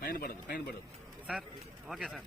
పైన పడదు. పైన పడదు. Sir okay sir.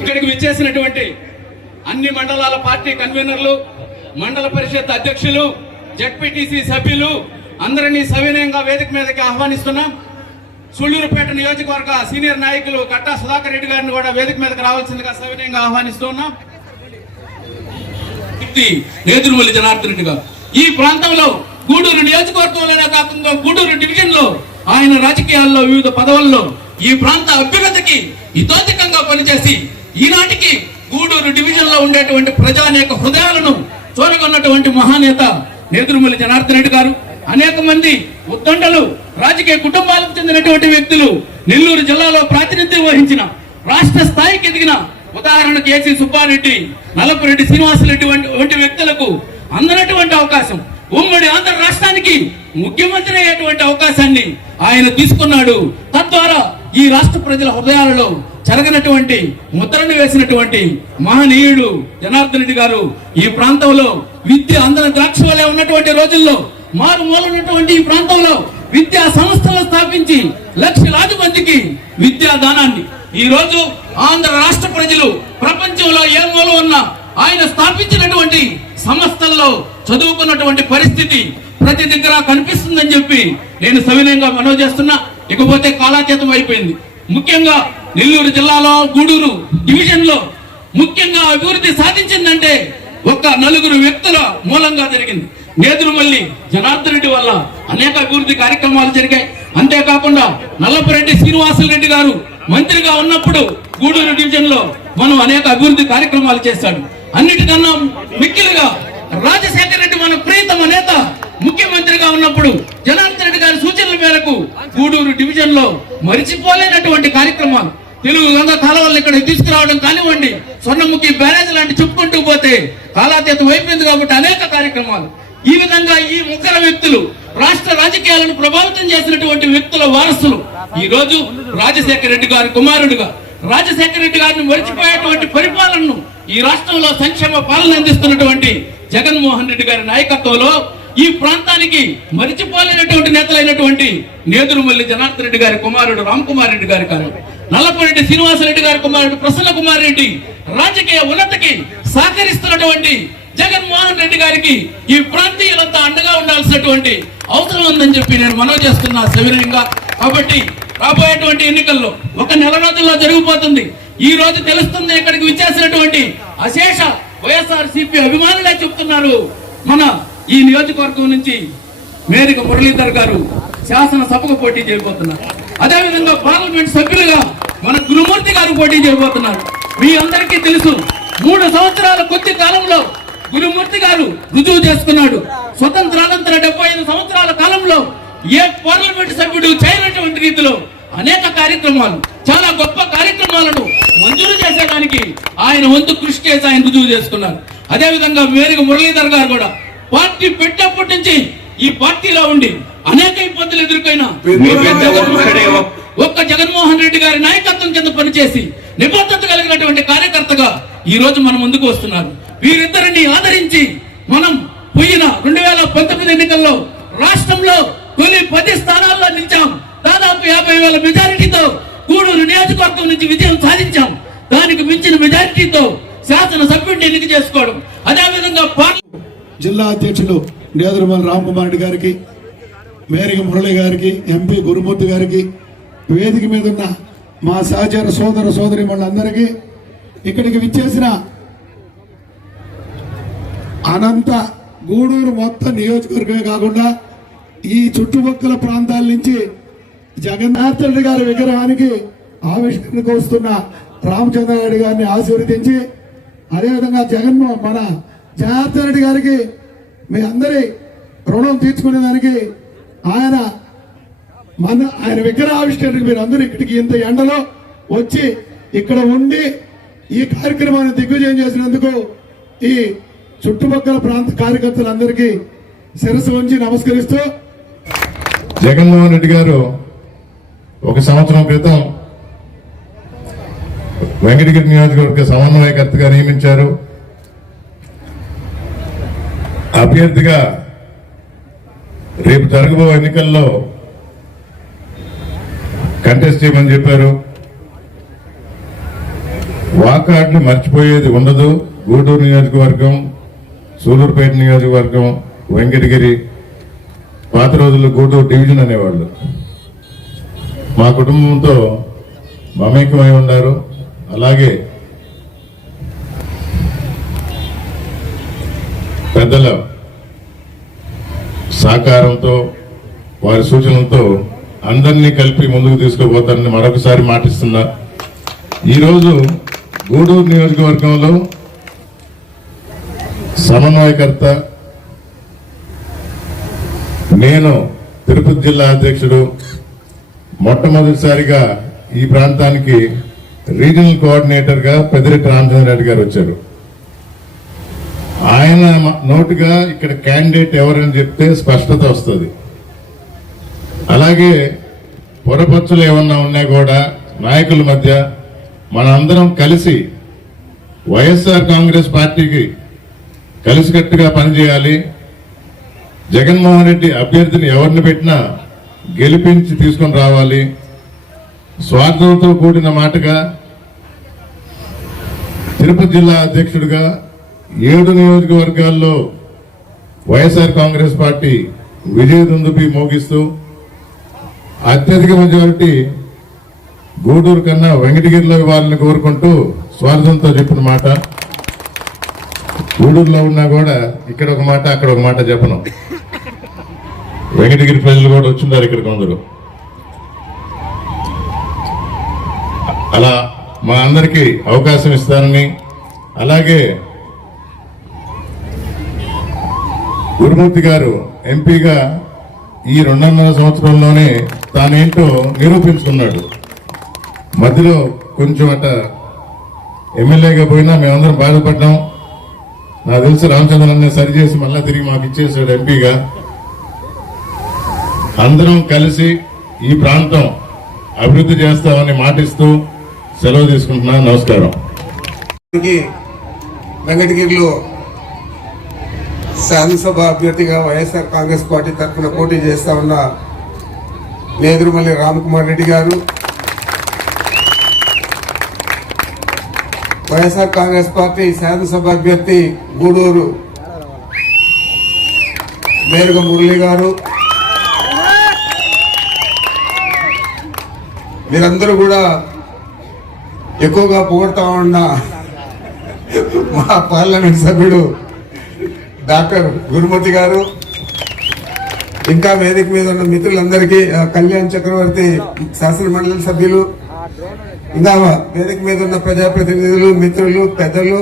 ఇక్కడికి విచ్చేసినటువంటి అన్ని మండలాల పార్టీ కన్వీనర్లు మండల పరిషత్ అధ్యక్షులు జడ్పీటీసీ సభ్యులు అందరినీ సవినయంగా వేదిక మీదకి ఆహ్వానిస్తున్నాం. సుళ్ళూరుపేట నియోజకవర్గ సీనియర్ నాయకులు కట్టా సుధాకర్ రెడ్డి గారిని కూడా వేదిక మీదకి రావాల్సిందిగా సవినయంగా ఆహ్వానిస్తున్నాం. వ్యక్తి నేదురుమల్లి జనార్దన్ రెడ్డి గారు ఈ ప్రాంతంలో గూడూరు నియోజకవర్గంలోనే కాకుండా గూడూరు డివిజన్లో ఆయన రాజకీయాల్లో వివిధ పదవుల్లో ఈ ప్రాంత అభ్యున్నతికి ఇతోతికంగా పనిచేసి ఈనాటికి గూడూరు డివిజన్లో ఉండేటువంటి ప్రజానేక హృదయాలను చూరగొన్నటువంటి మహానేత నేదురుమల్లి జనార్దన్ రెడ్డి గారు అనేక మంది ఉద్దండలు రాజకీయ కుటుంబాలకు చెందినటువంటి వ్యక్తులు నెల్లూరు జిల్లాలో ప్రాతినిధ్యం వహించిన రాష్ట్ర స్థాయికి ఎదిగిన ఉదాహరణకు కేసీ సుబ్బారెడ్డి నలపరెడ్డి శ్రీనివాసరెడ్డి వంటి వంటి వ్యక్తులకు అందనటువంటి అవకాశం. ఉమ్మడి ఆంధ్ర రాష్ట్రానికి ముఖ్యమంత్రి అయ్యేటువంటి అవకాశాన్ని ఆయన తీసుకున్నాడు. తద్వారా ఈ రాష్ట్ర ప్రజల హృదయాలలో జరగనటువంటి ముద్రను వేసినటువంటి మహనీయుడు జనార్దన్ రెడ్డి గారు ఈ ప్రాంతంలో విద్య అందరి ద్రాక్ష వలె ఉన్నటువంటి రోజుల్లో మారు మూలన్నటువంటి ఈ ప్రాంతంలో విద్యా సంస్థలు స్థాపించి లక్షలాది మందికి విద్యా దానాన్ని ఈ రోజు ఆంధ్ర రాష్ట్ర ప్రజలు ప్రపంచంలో ఏ మూల ఉన్న ఆయన స్థాపించినటువంటి సంస్థల్లో చదువుకున్నటువంటి పరిస్థితి ప్రతి దగ్గర కనిపిస్తుందని చెప్పి నేను సవినయంగా మనవి చేస్తున్నా. ఇకపోతే కాలాతీతం అయిపోయింది. ముఖ్యంగా నెల్లూరు జిల్లాలో గూడూరు డివిజన్లో ముఖ్యంగా అభివృద్ధి సాధించిందంటే ఒక నలుగురు వ్యక్తుల మూలంగా జరిగింది. నేదురుమల్లి జనార్దన్ రెడ్డి వల్ల అనేక అభివృద్ధి కార్యక్రమాలు జరిగాయి. అంతేకాకుండా నల్లపరెడ్డి శ్రీనివాసులు రెడ్డి గారు మంత్రిగా ఉన్నప్పుడు గూడూరు డివిజన్లో మనం అనేక అభివృద్ధి కార్యక్రమాలు చేశాడు. అన్నిటికన్నా మిక్కిలుగా రాజశేఖర రెడ్డి మన ప్రీతమ నేత ముఖ్యమంత్రిగా ఉన్నప్పుడు జనార్దన్ రెడ్డి గారి సూచనల మేరకు గూడూరు డివిజన్లో మరిచిపోలేనటువంటి కార్యక్రమాలు. తెలుగు గంగ కాలువలను ఇక్కడ తీసుకురావడం కానివ్వండి స్వర్ణముఖి బ్యారేజ్ లాంటి చెప్పుకుంటూ పోతే కాలాతీత అయిపోయింది కాబట్టి అనేక కార్యక్రమాలు. ఈ విధంగా ఈ ముగ్గురు వ్యక్తులు రాష్ట్ర రాజకీయాలను ప్రభావితం చేసినటువంటి వ్యక్తుల వారసులు. ఈ రోజు రాజశేఖర రెడ్డి గారి కుమారుడుగా రాజశేఖర రెడ్డి గారిని మరిచిపోయేటువంటి పరిపాలనను ఈ రాష్ట్రంలో సంక్షేమ పాలన అందిస్తున్నటువంటి జగన్మోహన్ రెడ్డి గారి నాయకత్వంలో ఈ ప్రాంతానికి మరిచిపోలేనటువంటి నేతలైనటువంటి నేదురుమల్లి జనార్దన్ రెడ్డి గారి కుమారుడు రామ్ కుమార్ రెడ్డి గారి కారు. నల్లపరెడ్డి శ్రీనివాసరెడ్డి గారి కుమారుడు ప్రసన్న కుమార్ రెడ్డి రాజకీయ ఉన్నతికి సహకరిస్తున్నటువంటి జగన్మోహన్ రెడ్డి గారికి ఈ ప్రాంతీయులంతా అండగా ఉండాల్సినటువంటి అవసరం ఉందని చెప్పి నేను మనవి చేస్తున్నా సవినయంగా కాబట్టి రాబోయేటువంటి ఎన్నికల్లో ఒక నెల రోజుల్లో జరిగిపోతుంది. ఈ రోజు తెలుస్తుంది ఇక్కడికి విచ్చేసినటువంటి అశేష వైఎస్ఆర్ సిపి అభిమానులే చెప్తున్నారు మన ఈ నియోజకవర్గం నుంచి మేరిక మురళీధర్ గారు శాసనసభకు పోటీ చేయబోతున్నారు. అదేవిధంగా పార్లమెంట్ సభ్యులుగా మన గురుమూర్తి గారు పోటీ చేయబోతున్నారు. మీ అందరికీ తెలుసు మూడు సంవత్సరాల కొద్ది కాలంలో గురుమూర్తి గారు రుజువు చేసుకున్నాడు. స్వతంత్ర అనంతర డెబ్బై ఐదు సంవత్సరాల కాలంలో ఏ పార్లమెంట్ సభ్యుడు చేయనటువంటి రీతిలో అనేక కార్యక్రమాలు చాలా గొప్ప కార్యక్రమాలను మంజూరు చేసేదానికి ఆయన వంతు కృషి చేసి ఆయన రుజువు చేసుకున్నారు. అదేవిధంగా మేరకు మురళీధర్ గారు కూడా పార్టీ పెట్టేప్పటి నుంచి ఈ పార్టీలో ఉండి అనేక ఇబ్బందులు ఒక్కడే ఒక్క- జగన్మోహన్ రెడ్డి గారి నాయకత్వం కింద పనిచేసి నిబద్ధత కలిగినటువంటి కార్యకర్తగా ఈ రోజు మన ముందుకు వస్తున్నారు. వీరిద్దరిని ఆదరించి మనం పోయిన రెండు వేల పంతొమ్మిది ఎన్నికల్లో రాష్ట్రంలో తొలి పది స్థానాల్లో నిలిచాం. దాదాపు యాభై వేల మెజారిటీతో గూడూరు నియోజకవర్గం నుంచి విజయం సాధించాం. దానికి మించిన మెజారిటీతో శాసన సభ్యుడిని ఎన్నిక చేసుకోవడం. అదేవిధంగా పార్లమెంట్ జిల్లా అధ్యక్షులు నేదురుమల రామకుమార్ రెడ్డి గారికి మేరిక మురళి గారికి ఎంపీ గురుమూర్తి గారికి వేదిక మీద ఉన్న మా సహచర సోదర సోదరి వాళ్ళందరికీ ఇక్కడికి విచ్చేసిన అనంత గూడూరు మొత్తం నియోజకవర్గమే కాకుండా ఈ చుట్టుపక్కల ప్రాంతాల నుంచి జగన్నాథ్ రెడ్డి గారి విగ్రహానికి ఆవిష్కరణకు వస్తున్న రామచంద్రారెడ్డి గారిని ఆశీర్వదించి అదేవిధంగా జగన్మోహన్ మన జనార్దన్ రెడ్డి గారికి మీ అందరి రుణం తీర్చుకునే దానికి ఆయన మన ఆయన విగ్రహ ఆవిష్కరణకు మీరు అందరూ ఇక్కడికి ఇంత ఎండలో వచ్చి ఇక్కడ ఉండి ఈ కార్యక్రమాన్ని దిగ్విజయం చేసినందుకు ఈ చుట్టుపక్కల ప్రాంత కార్యకర్తలందరికీ శిరస్సు ఉంచి నమస్కరిస్తూ జగన్మోహన్ రెడ్డి గారు ఒక సంవత్సరం క్రితం వెంకటగిరి నియోజకవర్గ సమన్వయకర్తగా నియమించారు. అభ్యర్థిగా రేపు జరగబో ఎన్నికల్లో కంటెస్ట్ చేయమని చెప్పారు. వాకాడ్ని మర్చిపోయేది ఉండదు. గూడూరు నియోజకవర్గం సూలూరుపేట నియోజకవర్గం వెంకటగిరి పాత రోజుల్లో గూడూరు డివిజన్ అనేవాళ్ళు. మా కుటుంబంతో మమేకమై ఉన్నారు. అలాగే పెద్దల సహకారంతో వారి సూచనలతో అందరినీ కలిపి ముందుకు తీసుకుపోతారని మరొకసారి మాటిస్తున్నా. ఈరోజు గూడూరు నియోజకవర్గంలో సమన్వయకర్త నేను తిరుపతి జిల్లా అధ్యక్షుడు. మొట్టమొదటిసారిగా ఈ ప్రాంతానికి రీజనల్ కోఆర్డినేటర్గా గా పెద్దిరెడ్డి రామచంద్ర రెడ్డి గారు వచ్చారు. ఆయన నోటుగా ఇక్కడ క్యాండిడేట్ ఎవరని చెప్తే స్పష్టత వస్తుంది. అలాగే పొరపచ్చులు ఏమన్నా ఉన్నా కూడా నాయకుల మధ్య మనందరం కలిసి వైఎస్ఆర్ కాంగ్రెస్ పార్టీకి కలిసికట్టుగా పనిచేయాలి. జగన్మోహన్ రెడ్డి అభ్యర్థిని ఎవరిని పెట్టినా గెలిపించి తీసుకొని రావాలి. స్వార్థంతో కూడిన మాటగా తిరుపతి జిల్లా అధ్యక్షుడిగా ఏడు నియోజకవర్గాల్లో వైఎస్ఆర్ కాంగ్రెస్ పార్టీ విజయదుందుపి మోగిస్తూ అత్యధిక మెజారిటీ గూడూరు కన్నా వెంకటగిరిలో ఇవ్వాలని కోరుకుంటూ స్వార్థంతో చెప్పిన మాట. గూడూరులో ఉన్నా కూడా ఇక్కడ ఒక మాట అక్కడ ఒక మాట చెప్పను. వెంకటగిరి ప్రజలు కూడా వచ్చిన్నారు ఇక్కడ కొందరు. అలా మా అందరికీ అవకాశం ఇస్తానని అలాగే గురుమూర్తి గారు ఎంపీగా ఈ రెండున్నర సంవత్సరంలోనే తానేంటో నిరూపించుకున్నాడు. మధ్యలో కొంచెం అట ఎమ్మెల్యేగా పోయినా మేమందరం బాధపడ్డాం. నాకు తెలిసి రామచంద్రన్ సరిచేసి మళ్ళీ తిరిగి మాకు ఇచ్చేసాడు ఎంపీగా. అందరం కలిసి ఈ ప్రాంతం అభివృద్ధి చేస్తామని మాటిస్తూ సెలవు తీసుకుంటున్నాను. నమస్కారం. వెంకటగిరిలో శాసనసభ అభ్యర్థిగా వైఎస్ఆర్ కాంగ్రెస్ పార్టీ తరఫున పోటీ చేస్తా ఉన్న నేదురుమల్లి రామకుమార్ రెడ్డి గారు వైఎస్ఆర్ కాంగ్రెస్ పార్టీ శాసనసభ అభ్యర్థి గూడూరు మేరుగ మురళి గారు మీరందరూ కూడా ఎక్కువగా పొగడతా ఉన్న మా పార్లమెంట్ సభ్యుడు డాక్టర్ గురుమతి గారు ఇంకా వేదిక మీద ఉన్న మిత్రులందరికీ కళ్యాణ్ చక్రవర్తి శాసన మండలి సభ్యులు ఇంకా వేదిక మీద ఉన్న ప్రజాప్రతినిధులు మిత్రులు పెద్దలు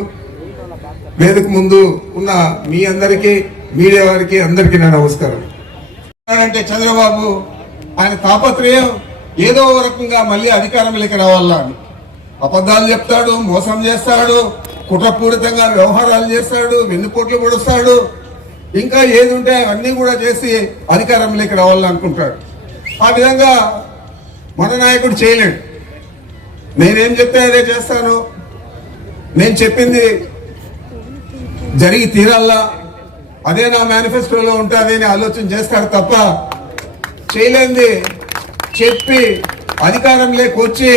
వేదిక ముందు ఉన్న మీ అందరికీ మీడియా వారికి అందరికీ నా నమస్కారం. అంటే చంద్రబాబు ఆయన తాపత్రయం ఏదో రకంగా మళ్ళీ అధికారంలోకి రావాలని అబద్ధాలు చెప్తాడు మోసం చేస్తాడు కుట్రపూరితంగా వ్యవహారాలు చేస్తాడు వెన్నుపోట్లు పొడుస్తాడు. ఇంకా ఏది ఉంటే అవన్నీ కూడా చేసి అధికారంలోకి రావాలనుకుంటాడు ఆ విధంగా మన నాయకుడు చేయలేడు. నేనేం చెప్తే అదే చేస్తాను. నేను చెప్పింది జరిగి తీరాలా అదే నా మేనిఫెస్టోలో ఉంటుంది అని ఆలోచన చేస్తాడు తప్ప చేయలేంది చెప్పి అధికారంలోకి వచ్చి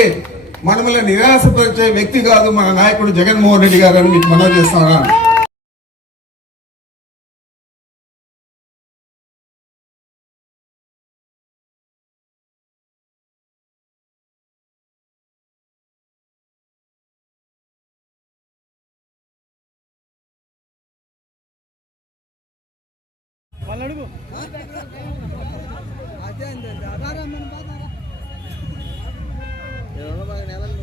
మనమల్ని నిరాశపరిచే వ్యక్తి కాదు మన నాయకుడు జగన్మోహన్ రెడ్డి గారు అని మీకు మనవి చేస్తాను వాళ్ళు ఏడు వందల బాగా నెలలు